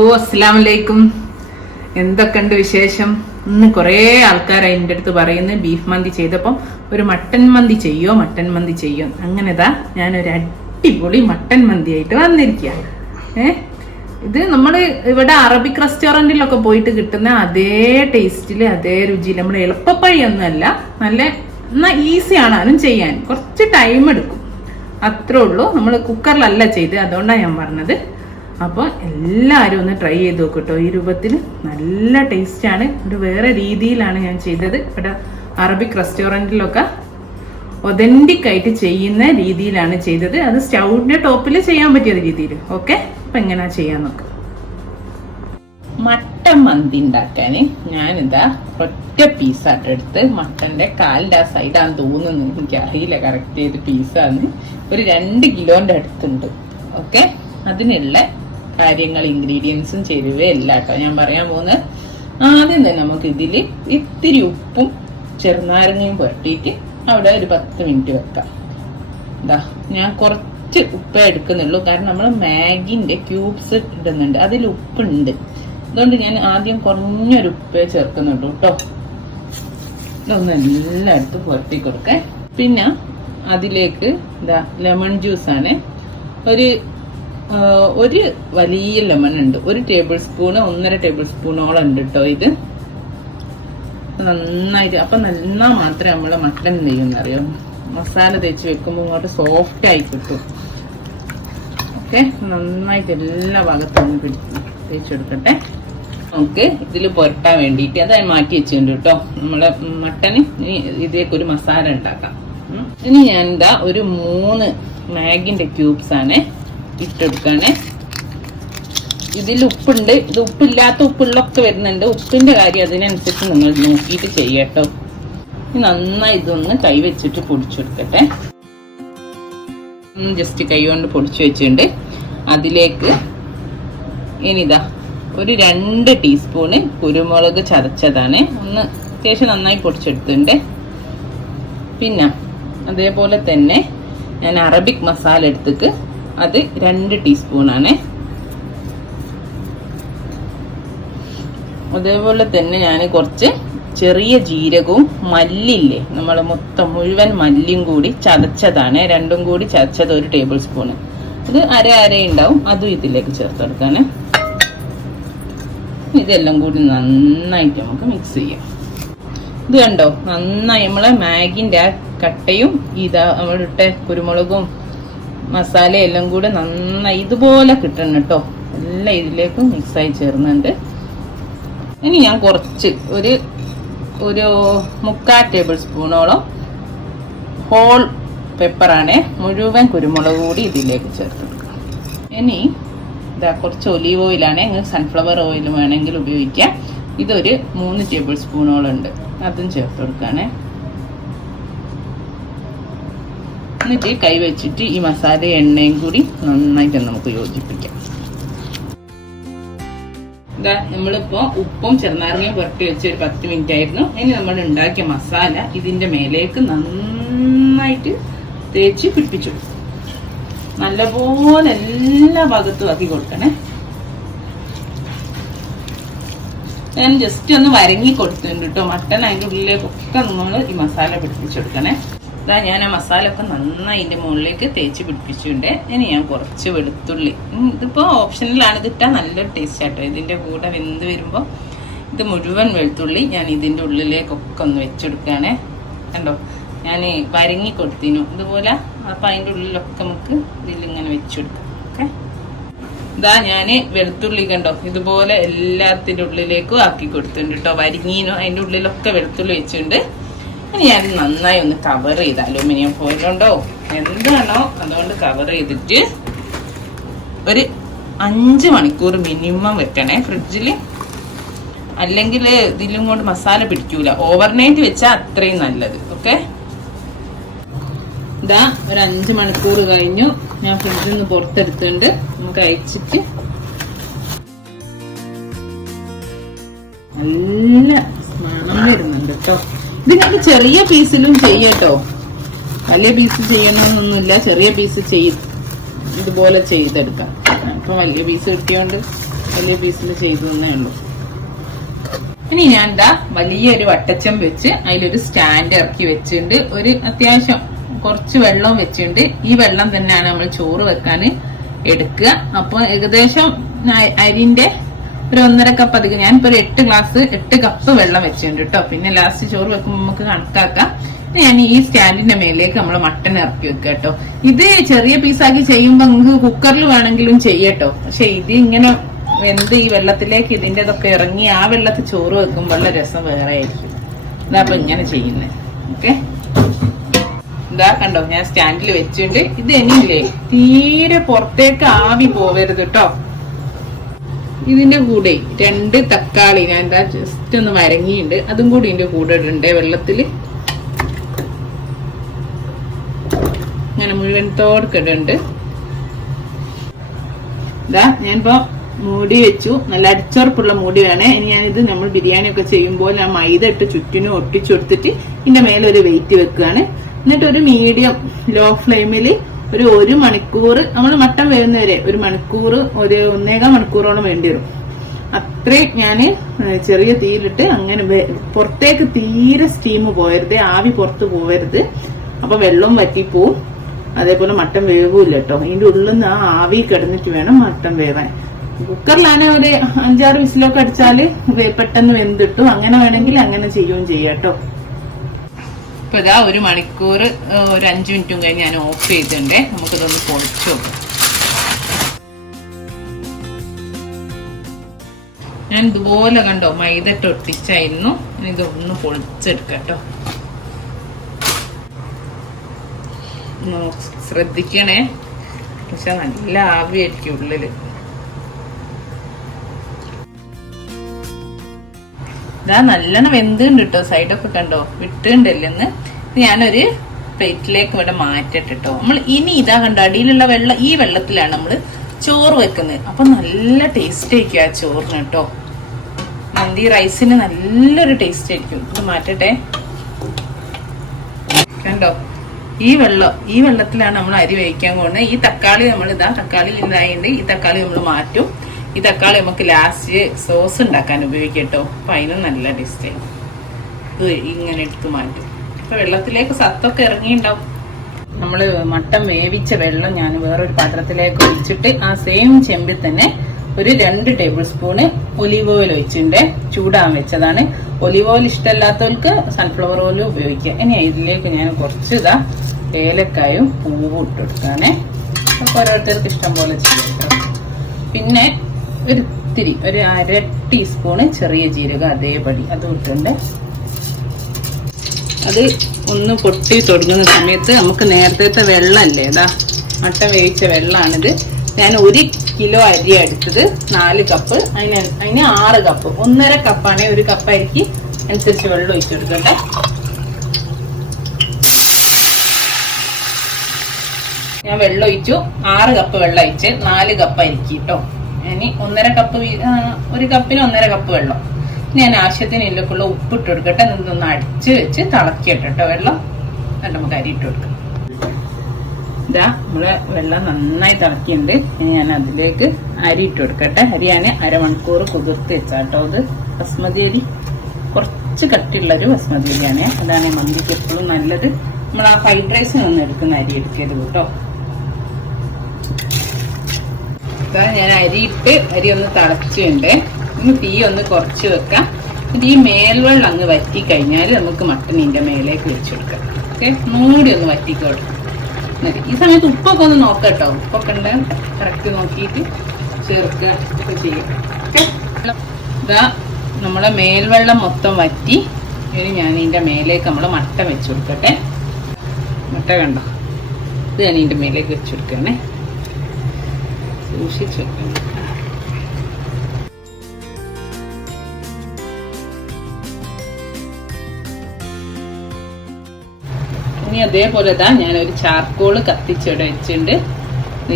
അസ്സലാമലൈക്കും. എന്തൊക്കെയുണ്ട് വിശേഷം? ഇന്ന് കുറേ ആൾക്കാർ അതിൻ്റെ അടുത്ത് പറയുന്നത് ബീഫ് മന്തി ചെയ്തപ്പം ഒരു മട്ടൻ മന്തി ചെയ്യോ അങ്ങനെതാ ഞാനൊരു അടിപൊളി മട്ടൻ മന്തി ആയിട്ട് വന്നിരിക്കുകയാണ്. ഇത് നമ്മൾ ഇവിടെ അറബിക് റെസ്റ്റോറൻറ്റിലൊക്കെ പോയിട്ട് കിട്ടുന്ന അതേ ടേസ്റ്റിൽ അതേ രുചിയിൽ. നമ്മൾ എളുപ്പപ്പഴിയൊന്നുമല്ല, നല്ല എന്നാൽ ഈസിയാണ് അതും ചെയ്യാൻ. കുറച്ച് ടൈം എടുക്കും, അത്രേ ഉള്ളൂ. നമ്മൾ കുക്കറിലല്ല ചെയ്ത്, അതുകൊണ്ടാണ് ഞാൻ പറഞ്ഞത്. അപ്പോൾ എല്ലാവരും ഒന്ന് ട്രൈ ചെയ്ത് നോക്കട്ടോ. ഈ രൂപത്തിൽ നല്ല ടേസ്റ്റാണ്. ഒരു വേറെ രീതിയിലാണ് ഞാൻ ചെയ്തത്. ഇവിടെ അറബിക് റെസ്റ്റോറൻറ്റിലൊക്കെ ഒതൻറ്റിക് ആയിട്ട് ചെയ്യുന്ന രീതിയിലാണ് ചെയ്തത്. അത് സ്റ്റൗവിൻ്റെ ടോപ്പിൽ ചെയ്യാൻ പറ്റിയ രീതിയിൽ. ഓക്കെ, അപ്പം എങ്ങനെയാ ചെയ്യാൻ നോക്കാം. മട്ടൻ മന്തി ഉണ്ടാക്കാൻ ഞാനിതാ ഒറ്റ പീസായിട്ട് എടുത്ത്, മട്ടൻ്റെ കാലിൻ്റെ ആ സൈഡാന്ന് തോന്നുന്നു, എനിക്കറിയില്ല കറക്റ്റ് ചെയ്ത് പീസാന്ന്. ഒരു 2 കിലോന്റെ അടുത്തുണ്ട്. ഓക്കെ, അതിനുള്ള കാര്യങ്ങൾ ഇൻഗ്രീഡിയൻസും ചേരുവേ എല്ലാം കേട്ടോ ഞാൻ പറയാൻ പോകുന്നത്. ആദ്യം തന്നെ നമുക്ക് ഇതിൽ ഇത്തിരി ഉപ്പും ചെറുനാരങ്ങയും പുരട്ടിയിട്ട് അവിടെ ഒരു 10 മിനിറ്റ് വെക്കാം. എന്താ, ഞാൻ കുറച്ച് ഉപ്പേ എടുക്കുന്നുള്ളൂ, കാരണം നമ്മൾ മാഗിന്റെ ക്യൂബ്സ് ഇടുന്നുണ്ട്, അതിൽ ഉപ്പുണ്ട്. അതുകൊണ്ട് ഞാൻ ആദ്യം കുറഞ്ഞൊരു ഉപ്പേ ചേർക്കുന്നുള്ളൂ കേട്ടോ. ഇതൊന്ന് എല്ലായിടത്തും പുരട്ടി കൊടുക്കേ. പിന്നെ അതിലേക്ക് ഇതാ ലെമൺ ജ്യൂസാണ്. ഒരു വലിയ ലെമൺ ഉണ്ട്, 1 ടേബിൾ സ്പൂണ് 1.5 ടേബിൾ സ്പൂണോളം ഉണ്ട് കേട്ടോ. ഇത് നന്നായിട്ട്, അപ്പൊ നന്നാ മാത്രമേ നമ്മളെ മട്ടൻ നെയ്യുന്നറിയോ മസാല തേച്ച് വെക്കുമ്പോൾ ഇങ്ങോട്ട് സോഫ്റ്റ് ആയി കിട്ടും. ഓക്കെ, നന്നായിട്ട് എല്ലാ ഭാഗത്തും തേച്ചെടുക്കട്ടെ. നമുക്ക് ഇതിൽ പുരട്ടാൻ വേണ്ടിയിട്ട് അത് മാറ്റി വെച്ചിട്ടുണ്ട് കേട്ടോ. നമ്മളെ മട്ടന് ഇതിലേക്ക് ഒരു മസാല ഉണ്ടാക്കാം. ഇനി ഞാൻ എന്താ ഒരു 3 മാഗിന്റെ ക്യൂബ്സ് ആണ് ഇട്ടെടുക്കാണ്. ഇതിൽ ഉപ്പുണ്ട്, ഇത് ഉപ്പില്ലാത്ത ഉപ്പുള്ളൊക്കെ വരുന്നുണ്ട്. ഉപ്പിന്റെ കാര്യം അതിനനുസരിച്ച് നിങ്ങൾ നോക്കിയിട്ട് ചെയ്യട്ടോ. നന്നായി ഇതൊന്ന് കൈ വെച്ചിട്ട് പൊടിച്ചെടുക്കട്ടെ. ജസ്റ്റ് കൈ കൊണ്ട് പൊടിച്ചു വെച്ചിട്ടുണ്ട്. അതിലേക്ക് ഇനിതാ ഒരു 2 ടീസ്പൂണ് കുരുമുളക് ചതച്ചതാണ്, ഒന്ന് അത്യാവശ്യം നന്നായി പൊടിച്ചെടുത്തിട്ടുണ്ട്. പിന്നെ അതേപോലെ തന്നെ ഞാൻ അറബിക് മസാല എടുത്തേക്ക്, അത് 2 ടീസ്പൂണാണ്. അതേപോലെ തന്നെ ഞാൻ കുറച്ച് ചെറിയ ജീരകവും മല്ലില്ലേ, നമ്മൾ മൊത്തം മുഴുവൻ മല്ലിയും കൂടി ചതച്ചതാണ്, 2ഉം കൂടി ചതച്ചത് 1 ടേബിൾ സ്പൂണ്. ഇത് അര ഉണ്ടാവും, അതും ഇതിലേക്ക് ചേർത്തെടുക്കാണ്. ഇതെല്ലാം കൂടി നന്നായിട്ട് നമുക്ക് മിക്സ് ചെയ്യാം. ഇത് കണ്ടോ, നന്നായി നമ്മളെ മാഗിന്റെ ആ കട്ടയും ഇതാ നമ്മളിട്ട കുരുമുളകും മസാല എല്ലാം കൂടെ നന്നായി ഇതുപോലെ കിട്ടണം കേട്ടോ. എല്ലാം ഇതിലേക്ക് മിക്സായി ചേർന്നുണ്ട്. ഇനി ഞാൻ കുറച്ച് ഒരു 3/4 ടേബിൾ സ്പൂണോളം ഹോൾ പെപ്പറാണ്, മുഴുവൻ കുരുമുളക് കൂടി ഇതിലേക്ക് ചേർത്തെടുക്കാം. ഇനി ഇതാ കുറച്ച് ഒലീവ് ഓയിലാണ്, നിങ്ങൾ സൺഫ്ലവർ ഓയിൽ വേണമെങ്കിൽ ഉപയോഗിക്കാം. ഇതൊരു 3 ടേബിൾ സ്പൂണോളം ഉണ്ട്, അതും ചേർത്ത് കൊടുക്കാണ്. എന്നിട്ട് കൈ വെച്ചിട്ട് ഈ മസാല എണ്ണയും കൂടി നന്നായിട്ട് നമുക്ക് യോജിപ്പിക്കാം. ഇതാ നമ്മളിപ്പോ ഉപ്പും ചെറുനാരങ്ങയും പുരട്ടി വെച്ച് ഒരു 10 മിനിറ്റ് ആയിരുന്നു. ഇനി നമ്മൾ ഉണ്ടാക്കിയ മസാല ഇതിന്റെ മേലേക്ക് നന്നായിട്ട് തേച്ച് പിടിപ്പിച്ചു. നല്ലപോലെ എല്ലാ ഭാഗത്തും ആക്കി കൊടുക്കണേ. ഞാൻ ജസ്റ്റ് ഒന്ന് വരങ്ങി കൊടുത്തിട്ടുണ്ട് കേട്ടോ. മട്ടൻ അതിൻ്റെ ഉള്ളിലേക്കൊക്കെ നമ്മൾ ഈ മസാല പിടിപ്പിച്ചെടുക്കണേ. ഇതാ ഞാൻ ആ മസാല ഒക്കെ നന്നായി ഇതിന്റെ മുകളിലേക്ക് തേച്ച് പിടിപ്പിച്ചിട്ടുണ്ട്. ഇനി ഞാൻ കുറച്ച് വെളുത്തുള്ളി, ഇതിപ്പോ ഓപ്ഷനിലാണ്, ഇതിട്ടാൽ നല്ലൊരു ടേസ്റ്റ് ആട്ടോ. ഇതിന്റെ കൂടെ വെന്ത് വരുമ്പോൾ ഇത് മുഴുവൻ വെളുത്തുള്ളി ഞാൻ ഇതിന്റെ ഉള്ളിലേക്കൊക്കെ ഒന്ന് വെച്ചെടുക്കുകയാണേ. കണ്ടോ, ഞാൻ വരങ്ങി കൊടുത്തിനു ഇതുപോലെ. അപ്പൊ അതിന്റെ ഉള്ളിലൊക്കെ നമുക്ക് ഇതിലിങ്ങനെ വെച്ചെടുക്കാം. ഓക്കെ, ഇതാ ഞാന് വെളുത്തുള്ളി കണ്ടോ ഇതുപോലെ എല്ലാത്തിന്റെ ഉള്ളിലേക്കും ആക്കി കൊടുത്തിട്ടുണ്ട് കേട്ടോ. വരിങ്ങീനോ അതിന്റെ ഉള്ളിലൊക്കെ വെളുത്തുള്ളി വെച്ചിട്ടുണ്ട്. ഇനി ഞാൻ നന്നായി ഒന്ന് കവർ ചെയ്ത്, അലൂമിനിയം ഫോയിലുണ്ടോ എന്താണോ അതുകൊണ്ട് കവർ ചെയ്തിട്ട് ഒരു 5 മണിക്കൂർ മിനിമം വെക്കണേ ഫ്രിഡ്ജിൽ. അല്ലെങ്കിൽ ഇതിലും കൊണ്ട് മസാല പിടിക്കൂല. ഓവർനൈറ്റ് വെച്ചാൽ അത്രയും നല്ലത്. ഓക്കെ, ഇതാ ഒരു 5 മണിക്കൂർ കഴിഞ്ഞു. ഞാൻ ഫ്രിഡ്ജിൽ നിന്ന് പുറത്തെടുത്തിട്ടുണ്ട്. നമുക്ക് അയച്ചിട്ട് നല്ല മണം വരുന്നുണ്ട് കേട്ടോ. ഇത് നമുക്ക് ചെറിയ പീസിലും ചെയ്യട്ടോ, വലിയ പീസ് ചെയ്യണമെന്നൊന്നുമില്ല. ചെറിയ പീസ് ഇതുപോലെ ചെയ്തെടുക്കാം. ഇപ്പൊ വലിയ പീസ് കിട്ടിയോണ്ട് വലിയ പീസിൽ ചെയ്തു തന്നേ ഉള്ളൂ. ഇനി ഞാൻ എന്താ വലിയൊരു വട്ടച്ചം വെച്ച് അതിലൊരു സ്റ്റാൻഡ് ഇറക്കി വെച്ചിട്ടുണ്ട്. ഒരു അത്യാവശ്യം കുറച്ച് വെള്ളം വെച്ചിട്ടുണ്ട്. ഈ വെള്ളം തന്നെയാണ് നമ്മൾ ചോറ് വെക്കാൻ എടുക്കുക. അപ്പൊ ഏകദേശം അരിന്റെ ഒരു 1.5 കപ്പ് അധികം, ഞാനിപ്പോ ഒരു 8 കപ്പ് വെള്ളം വെച്ചിട്ടുണ്ട് കേട്ടോ. പിന്നെ ലാസ്റ്റ് ചോറ് വെക്കുമ്പോൾ നമുക്ക് കണക്കാക്കാം. ഞാൻ ഈ സ്റ്റാൻഡിന്റെ മേലേക്ക് നമ്മൾ മട്ടൺ ഇറക്കി വെക്കുക കേട്ടോ. ഇത് ചെറിയ പീസാക്കി ചെയ്യുമ്പോ നിങ്ങൾക്ക് കുക്കറിൽ വേണമെങ്കിലും ചെയ്യട്ടോ. പക്ഷെ ഇത് ഇങ്ങനെ വെന്ത് ഈ വെള്ളത്തിലേക്ക് ഇതിന്റെ ഇതൊക്കെ ഇറങ്ങി ആ വെള്ളത്തിൽ ചോറ് വെക്കുമ്പോൾ ഉള്ള രസം വേറെ ആയിരിക്കും. ഇതാ അപ്പൊ ഇങ്ങനെ ചെയ്യുന്നത്. ഓക്കെ, ഇതാ കണ്ടോ ഞാൻ സ്റ്റാൻഡിൽ വെച്ചിട്ടുണ്ട്. ഇത് ഇനിയില്ലേ തീരെ പുറത്തേക്ക് ആവി പോവരുത് കേട്ടോ. ഇതിന്റെ കൂടെ 2 തക്കാളി ഞാൻ എന്താ ജസ്റ്റ് ഒന്ന് വരങ്ങിയിട്ടുണ്ട്, അതും കൂടി ഇതിന്റെ കൂടെ ഇടണ്ടേ വെള്ളത്തില്. അങ്ങനെ മുഴുവൻ തോർക്കിടുണ്ട്. ഇതാ ഞാനിപ്പോ മൂടി വെച്ചു. നല്ല അടിച്ചുറപ്പുള്ള മൂടി വേണേ. ഇനി ഞാനിത് നമ്മൾ ബിരിയാണി ഒക്കെ ചെയ്യുമ്പോൾ ഞാൻ മൈദ ഇട്ട് ചുറ്റിനും ഒട്ടിച്ചു കൊടുത്തിട്ട് ഇതിന്റെ മേലെ ഒരു വെയിറ്റ് വെക്കുകയാണ്. എന്നിട്ട് ഒരു മീഡിയം ലോ ഫ്ലെയിമിൽ ഒരു 1 മണിക്കൂർ, നമ്മൾ മട്ടൻ വേവുന്നവരെ 1 മണിക്കൂർ, ഒരു 1.25 മണിക്കൂറോളം വേണ്ടി വരും. അത്രയും ഞാന് ചെറിയ തീയിലിട്ട് അങ്ങനെ പുറത്തേക്ക് തീരെ സ്റ്റീം പോകരുത്, ആവി പുറത്ത് പോകരുത്. അപ്പൊ വെള്ളം വറ്റിപ്പോവും, അതേപോലെ മട്ടൻ വേവൂല്ല കേട്ടോ. ഇതിന്റെ ഉള്ളിൽ നിന്ന് ആ ആവി കിടന്നിട്ട് വേണം മട്ടൻ വേവാൻ. കുക്കറിലാണ് ഒരു 5-6 വിസിലൊക്കെ അടിച്ചാല് പെട്ടെന്ന് വെന്തിട്ടു. അങ്ങനെ വേണമെങ്കിൽ അങ്ങനെ ചെയ്യുകയും ചെയ്യാം കേട്ടോ. ഇപ്പൊ ഇതാ 1 മണിക്കൂർ ഒരു 5 മിനിറ്റും കഴിഞ്ഞ് ഞാൻ ഓഫ് ചെയ്തിട്ടുണ്ട്. നമുക്കിതൊന്ന് പൊളിച്ചു നോക്കാം. ഞാൻ ഇതുപോലെ കണ്ടോ മൈദ ഇട്ട് ഒട്ടിച്ചായിരുന്നു. ഇതൊന്ന് പൊളിച്ചെടുക്കട്ടോ. ശ്രദ്ധിക്കണേ, പക്ഷെ നല്ല ആവിയായിരിക്കും ഉള്ളില്. ഇതാ നല്ലോണം വെന്തുണ്ട് കേട്ടോ. സൈഡൊക്കെ കണ്ടോ വിട്ടുണ്ടല്ലെന്ന്. ഞാനൊരു പ്ലേറ്റിലേക്ക് ഇവിടെ മാറ്റിട്ടോ. നമ്മൾ ഇനി ഇതാ കണ്ടോ അടിയിലുള്ള വെള്ളം, ഈ വെള്ളത്തിലാണ് നമ്മൾ ചോറ് വെക്കുന്നത്. അപ്പൊ നല്ല ടേസ്റ്റ് ആയിരിക്കും ആ ചോറിന് കേട്ടോ. മന്തി റൈസിന് നല്ലൊരു ടേസ്റ്റ് ആയിരിക്കും. ഇത് മാറ്റട്ടെ. കണ്ടോ ഈ വെള്ളത്തിലാണ് നമ്മൾ അരി വേവിക്കാൻ പോകുന്നത്. ഈ തക്കാളി നമ്മൾ തക്കാളി ഇതായിട്ട് ഈ തക്കാളി നമ്മൾ മാറ്റും. ഈ തക്കാളി നമുക്ക് ലാസ്റ്റ് സോസ് ഉണ്ടാക്കാൻ ഉപയോഗിക്കാം കേട്ടോ. അപ്പൊ അതിനും നല്ല ടേസ്റ്റ് ആയി. ഇത് ഇങ്ങനെ എടുത്ത് മാറ്റും. ഇപ്പൊ വെള്ളത്തിലേക്ക് സത്തൊക്കെ ഇറങ്ങിയിട്ടുണ്ടാവും. നമ്മള് മട്ടൻ വേവിച്ച വെള്ളം ഞാൻ വേറൊരു പാത്രത്തിലേക്ക് ഒഴിച്ചിട്ട് ആ സെയിം ചെമ്പിൽ തന്നെ ഒരു 2 ടേബിൾ സ്പൂണ് ഒലീവ് ഓയിൽ ഒഴിച്ചിട്ടുണ്ട്. ചൂടാൻ വെച്ചതാണ്. ഒലീവ് ഓയിൽ ഇഷ്ടമല്ലാത്തവർക്ക് സൺഫ്ലവർ ഓയിൽ ഉപയോഗിക്കാം. ഇനി ഇതിലേക്ക് ഞാൻ കുറച്ച് ഏലക്കായും പൂവും ഇട്ടെടുക്കാനേ. അപ്പൊ ഓരോരുത്തർക്ക് ഇഷ്ടം പോലെ ചെയ്യാം. പിന്നെ ഒരു 1/2 ടീസ്പൂണ് ചെറിയ ജീരകം അതേപടി അതും ഇട്ടുണ്ട്. അത് ഒന്ന് പൊട്ടി തുടങ്ങുന്ന സമയത്ത് നമുക്ക് നേരത്തെ വെള്ളമല്ലേ, മട്ടൻ വേവിച്ച വെള്ളമാണിത്. ഞാൻ 1 കിലോ അരി എടുത്തത് 4 കപ്പ്. അതിന് 6 കപ്പ്, 1.5 കപ്പാണ്. 1 കപ്പ് അരിക്ക് അനുസരിച്ച് വെള്ളം ഒഴിച്ചെടുക്കട്ടെ. ഞാൻ വെള്ളം ഒഴിച്ചു. 6 കപ്പ് വെള്ളം ഒഴിച്ച് 4 കപ്പ് അരിക്ക് കേട്ടോ. ഇനി 1.5 കപ്പ്, 1 കപ്പിന് 1.5 കപ്പ് വെള്ളം. ഞാൻ ആവശ്യത്തിന് ഇതിലേക്കുള്ള ഉപ്പ് ഇട്ട് കൊടുക്കട്ടെ. ഇതൊന്ന് അടിച്ച് വെച്ച് തിളക്കിയിട്ട് കേട്ടോ വെള്ളം. എന്നിട്ട് നമുക്ക് അരി ഇട്ട് കൊടുക്കാം. ഇതാ നമ്മളെ വെള്ളം നന്നായി തിളക്കിയിട്ടുണ്ട്. ഞാൻ അതിലേക്ക് അരി ഇട്ട് കൊടുക്കട്ടെ. അരി ഞാൻ അരമണിക്കൂർ കുതിർത്ത് വെച്ചാട്ടോ. അത് ബസ്മതി അരി, കുറച്ച് കട്ടിയുള്ളൊരു ബസ്മതി അരിയാണ്. അതാണ് മന്തിക്ക് എപ്പോഴും നല്ലത്. നമ്മൾ ആ ഫ്രൈഡ് റൈസിന് ഒന്നും എടുക്കുന്ന അരി എടുക്കരുത് കേട്ടോ. ഞാൻ അരി ഒന്ന് തിളച്ചിട്ടുണ്ട്. ഇനി തീ ഒന്ന് കുറച്ച് വെക്കാം. എന്നിട്ട് ഈ മേൽവെള്ളം അങ്ങ് വറ്റി കഴിഞ്ഞാൽ നമുക്ക് മട്ടനിന്റെ മേലേക്ക് വെച്ചെടുക്കാം. ഓക്കെ, മൂടി ഒന്ന് വറ്റിക്കോട്ടെ. ഈ സമയത്ത് ഉപ്പൊക്കെ ഒന്ന് നോക്കാം കേട്ടോ. ഉപ്പൊക്കെ ഉണ്ട് കറക്റ്റ് നോക്കിയിട്ട് ചേർക്കുക ഒക്കെ ചെയ്യും. ഓക്കെ, ഇതാ നമ്മളെ മേൽവെള്ളം മൊത്തം വറ്റി. ഇനി ഞാൻ ഇതിന്റെ മേലേക്ക് നമ്മൾ മട്ട വെച്ചു കൊടുക്കട്ടെ. മുട്ട കണ്ടോ, ഇത് ഞാൻ ഇതിന്റെ മേലേക്ക് വെച്ചു കൊടുക്കണേ. സൂക്ഷിച്ചു വെക്കണം. ഇനി അതേപോലെ ഞാനൊരു ചാർക്കോള് കത്തിച്ചിടെ വെച്ചിട്ടുണ്ട്.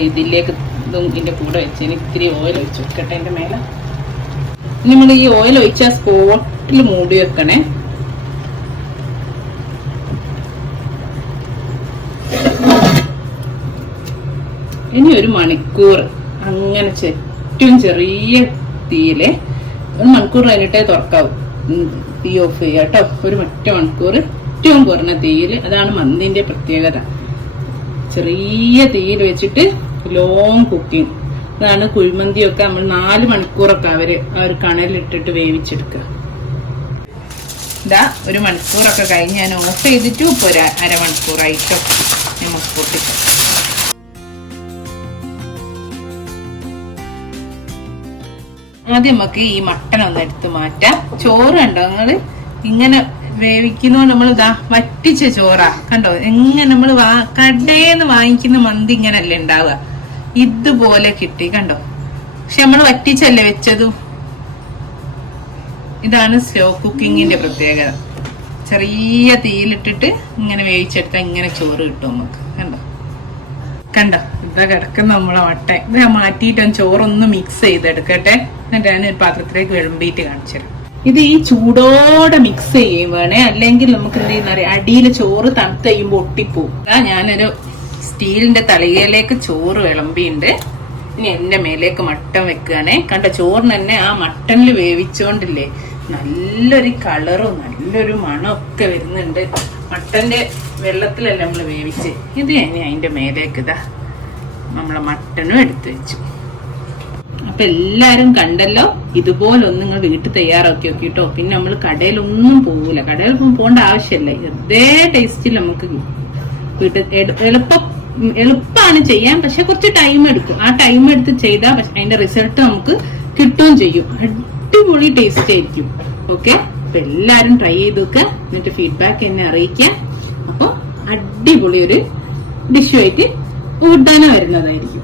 ഇതിലേക്ക് ഇതും ഇതിന്റെ കൂടെ വെച്ചതിന് ഇത്തിരി ഓയിൽ ഒഴിച്ചു വെക്കട്ടെ അതിന്റെ മേലെ. നമ്മൾ ഈ ഓയിൽ ഒഴിച്ച സ്പോട്ടിൽ മൂടി വെക്കണേ. ഇനി 1 മണിക്കൂർ അങ്ങനെ ചുറ്റും ചെറിയ തീയില് 1 മണിക്കൂർ കഴിഞ്ഞിട്ടേ തുറക്കാവൂ. തീ ഓഫ് ചെയ്യുക കേട്ടോ. ഒരു 1 മണിക്കൂർ ഏറ്റവും കുറഞ്ഞ തീയിൽ. അതാണ് മന്തിന്റെ പ്രത്യേകത. ചെറിയ തീയിൽ വെച്ചിട്ട് ലോങ് കുക്കിംഗ്. അതാണ് കുഴിമന്തിയൊക്കെ നമ്മൾ 4 മണിക്കൂറൊക്കെ അവര് ആ ഒരു കണലിട്ടിട്ട് വേവിച്ചെടുക്കുക. ഇതാ 1 മണിക്കൂറൊക്കെ കഴിഞ്ഞ് ഞാൻ ഓഫ് ചെയ്തിട്ട് ഇപ്പൊ ഒരു അരമണിക്കൂറായിട്ടോ നമുക്ക് പൊട്ടിക്കാം. ആദ്യം നമുക്ക് ഈ മട്ടൻ ഒന്ന് എടുത്ത് മാറ്റാം. ചോറ് കണ്ടോ നിങ്ങള് ഇങ്ങനെ വേവിക്കുന്നോ? നമ്മൾ ഇതാ വറ്റിച്ച ചോറാ കണ്ടോ? എങ്ങനെ നമ്മൾ കടേന്ന് വാങ്ങിക്കുന്ന മന്തി ഇങ്ങനല്ലേ ഉണ്ടാവുക, ഇതുപോലെ കിട്ടി കണ്ടോ. പക്ഷെ നമ്മൾ വറ്റിച്ചല്ലേ വെച്ചതും. ഇതാണ് സ്ലോ കുക്കിങ്ങിന്റെ പ്രത്യേകത. ചെറിയ തീയിലിട്ടിട്ട് ഇങ്ങനെ വേവിച്ചെടുത്താൽ ഇങ്ങനെ ചോറ് കിട്ടും നമുക്ക്. കണ്ടോ കണ്ടോ ഇതാ കിടക്കുന്ന നമ്മളെ മട്ടൻ. ഇത് ഞാൻ മാറ്റിയിട്ട് ചോറൊന്ന് മിക്സ് ചെയ്തെടുക്കട്ടെ. എന്നിട്ട് ഞാൻ ഒരു പാത്രത്തിലേക്ക് വിളമ്പിയിട്ട് കാണിച്ചുതരാം. ഇത് ഈ ചൂടോടെ മിക്സ് ചെയ്യും വേണേ, അല്ലെങ്കിൽ നമുക്ക് എന്ത് ചെയ്യുന്ന അറിയാം, അടിയിൽ ചോറ് തണുത്ത് കഴിയുമ്പോൾ ഒട്ടിപ്പോവും. ഞാനൊരു സ്റ്റീലിന്റെ തളികയിലേക്ക് ചോറ് വിളമ്പിയുണ്ട്. ഇനി എന്റെ മേലേക്ക് മട്ടൻ വെക്കുകയാണേ. കണ്ട ചോറിന് തന്നെ ആ മട്ടനിൽ വേവിച്ചോണ്ടില്ലേ നല്ലൊരു കളറും നല്ലൊരു മണമൊക്കെ വരുന്നുണ്ട്. മട്ടന്റെ വെള്ളത്തിലല്ല നമ്മൾ വേവിച്ച്. ഇത് ഇനി അതിന്റെ മേലേക്ക് ഇതാ നമ്മളെ മട്ടനും എടുത്തു വെച്ചു. അപ്പൊ എല്ലാരും കണ്ടല്ലോ, ഇതുപോലൊന്നും നിങ്ങൾ വീട്ടിൽ തയ്യാറാക്കി നോക്കിട്ടോ. പിന്നെ നമ്മൾ കടയിലൊന്നും പോകൂല, കടയിൽ പോകേണ്ട ആവശ്യമില്ല. ഇതേ ടേസ്റ്റിൽ നമുക്ക് വീട്ടിൽ എളുപ്പമാണ് ചെയ്യാൻ. പക്ഷെ കുറച്ച് ടൈം എടുക്കും. ആ ടൈം എടുത്ത് ചെയ്താൽ പക്ഷെ അതിന്റെ റിസൾട്ട് നമുക്ക് കിട്ടുകയും ചെയ്യും. അടിപൊളി ടേസ്റ്റ് ആയിരിക്കും. ഓക്കെ, അപ്പൊ എല്ലാരും ട്രൈ ചെയ്ത് നോക്കുക. എന്നിട്ട് ഫീഡ്ബാക്ക് എന്നെ അറിയിക്കുക. അപ്പൊ അടിപൊളി ഒരു ഡിഷുമായിട്ട് കൂട്ടാനും വരുന്നതായിരിക്കും.